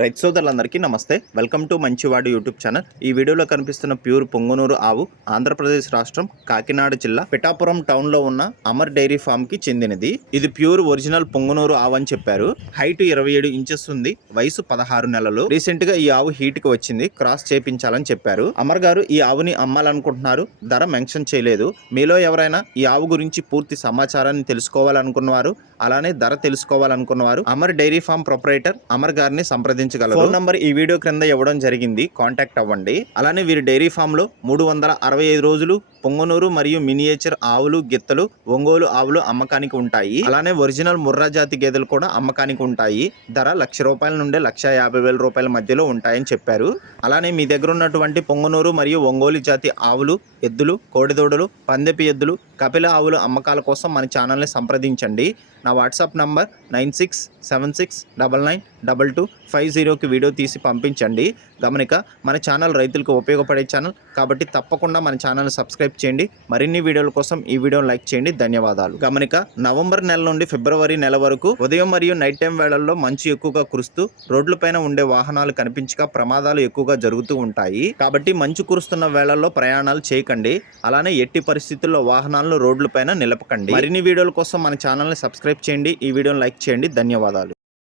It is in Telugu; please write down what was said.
రైతు సోదరులందరికీ నమస్తే. వెల్కమ్ టు మంచివాడు యూట్యూబ్ ఛానల్. ఈ వీడియోలో కనిపిస్తున్న ప్యూర్ పొంగునూరు ఆవు ఆంధ్రప్రదేశ్ రాష్ట్రం కాకినాడ జిల్లా పిఠాపురం టౌన్లో ఉన్న అమర్ డైరీ ఫామ్కి చెందినది. ఇది ప్యూర్ ఒరిజినల్ పొంగునూరు ఆవు అని చెప్పారు. హైట్ ఇరవై ఏడు ఇంచెస్ ఉంది. వయసు పదహారు నెలలు. రీసెంట్గా ఈ ఆవు హీట్కి వచ్చింది. క్రాస్ చేపించాలని చెప్పారు. అమర్ గారు ఈ ఆవుని అమ్మాలనుకుంటున్నారు. ధర మెన్షన్ చేయలేదు. మీలో ఎవరైనా ఈ ఆవు గురించి పూర్తి సమాచారాన్ని తెలుసుకోవాలనుకున్నవారు అలానే ధర తెలుసుకోవాలనుకున్న వారు Amar dairy farm proprietor Amar గారిని సంప్రదించగలరు. ఫోన్ నంబర్ ఈ వీడియో క్రింద ఇవ్వడం జరిగింది. కాంటాక్ట్ అవ్వండి. అలానే వీరి డైరీ ఫామ్లో మూడు వందల అరవై ఐదు రోజులు పొంగనూరు మరియు మినియేచర్ ఆవులు గిత్తలు ఒంగోలు ఆవులు అమ్మకానికి ఉంటాయి. అలానే ఒరిజినల్ ముర్రా జాతి గేదెలు కూడా అమ్మకానికి ఉంటాయి. ధర లక్ష రూపాయల నుండి లక్ష యాభై వేల రూపాయల మధ్యలో ఉంటాయని చెప్పారు. అలానే మీ దగ్గర ఉన్నటువంటి పొంగనూరు మరియు ఒంగోలు జాతి ఆవులు ఎద్దులు కోడిదూడలు పందెపి ఎద్దులు కపిల ఆవులు అమ్మకాల కోసం మన ఛానల్ని సంప్రదించండి. నా WhatsApp number nine six seven six double nine double two five జీరోకి వీడియో తీసి పంపించండి. గమనిక మన ఛానల్ రైతులకు ఉపయోగపడే ఛానల్ కాబట్టి తప్పకుండా మన ఛానల్ సబ్స్క్రైబ్ చేయండి. మరిన్ని వీడియోల కోసం ఈ వీడియోని లైక్ చేయండి. ధన్యవాదాలు. గమనిక నవంబర్ నెల నుండి ఫిబ్రవరి నెల వరకు ఉదయం మరియు నైట్ టైం వేళల్లో మంచు ఎక్కువగా కురుస్తూ రోడ్లపైన ఉండే వాహనాలు కనిపించక ప్రమాదాలు ఎక్కువగా జరుగుతూ ఉంటాయి. కాబట్టి మంచు కురుస్తున్న వేళల్లో ప్రయాణాలు చేయకండి. అలానే ఎట్టి పరిస్థితుల్లో వాహనాలను రోడ్లపైన నిలపకండి. మరిన్ని వీడియోల కోసం మన ఛానల్ని సబ్స్క్రైబ్ చేయండి. ఈ వీడియోని లైక్ చేయండి. ధన్యవాదాలు.